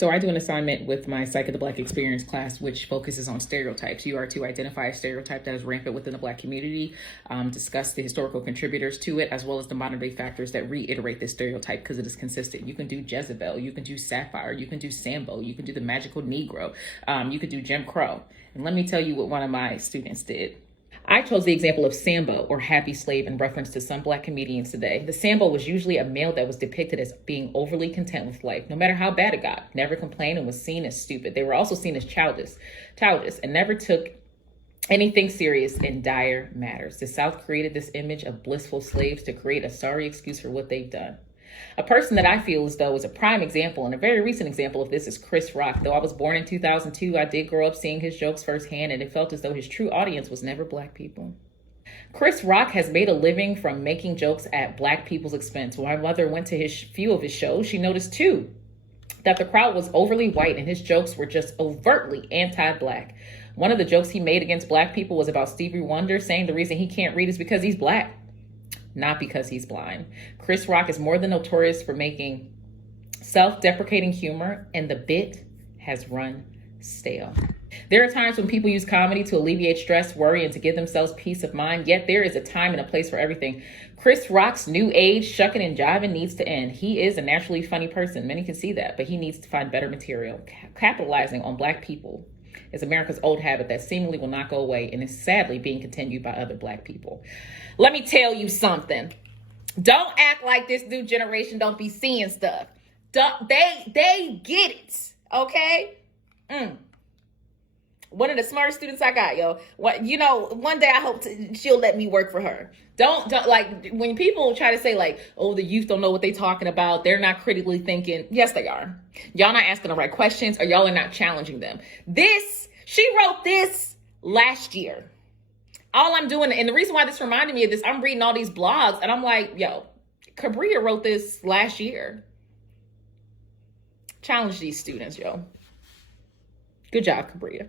So I do an assignment with my Psych of the Black Experience class, which focuses on stereotypes. You are to identify a stereotype that is rampant within the Black community, discuss the historical contributors to it, as well as the modern day factors that reiterate this stereotype because it is consistent. You can do Jezebel, you can do Sapphire, you can do Sambo, you can do the magical Negro, you could do Jim Crow. And let me tell you what one of my students did. I chose the example of Sambo, or happy slave, in reference to some Black comedians today. The Sambo was usually a male that was depicted as being overly content with life, no matter how bad it got, never complained, and was seen as stupid. They were also seen as childish, and never took anything serious in dire matters. The South created this image of blissful slaves to create a sorry excuse for what they've done. A person that I feel as though is a prime example, and a very recent example of this, is Chris Rock. Though I was born in 2002, I did grow up seeing his jokes firsthand, and it felt as though his true audience was never Black people. Chris Rock has made a living from making jokes at Black people's expense. When my mother went to his few of his shows, she noticed too that the crowd was overly white and his jokes were just overtly anti-Black. One of the jokes he made against Black people was about Stevie Wonder, saying the reason he can't read is because he's Black, not because he's blind. Chris Rock is more than notorious for making self-deprecating humor, and the bit has run stale. There are times when people use comedy to alleviate stress, worry, and to give themselves peace of mind, yet there is a time and a place for everything. Chris Rock's new age shucking and jiving needs to end. He is a naturally funny person. Many can see that, but he needs to find better material. Capitalizing on Black people is America's old habit that seemingly will not go away and is sadly being continued by other Black people. Let me tell you something. Don't act like this new generation don't be seeing stuff. They get it, okay? One of the smartest students I got, yo. One day I hope she'll let me work for her. Don't like when people try to say like, oh, the youth don't know what they talking about. They're not critically thinking. Yes, they are. Y'all not asking the right questions, or y'all are not challenging them. She wrote this last year. All I'm doing, and the reason why this reminded me of this, I'm reading all these blogs and I'm like, yo, Cabria wrote this last year. Challenge these students, yo. Good job, Cabria.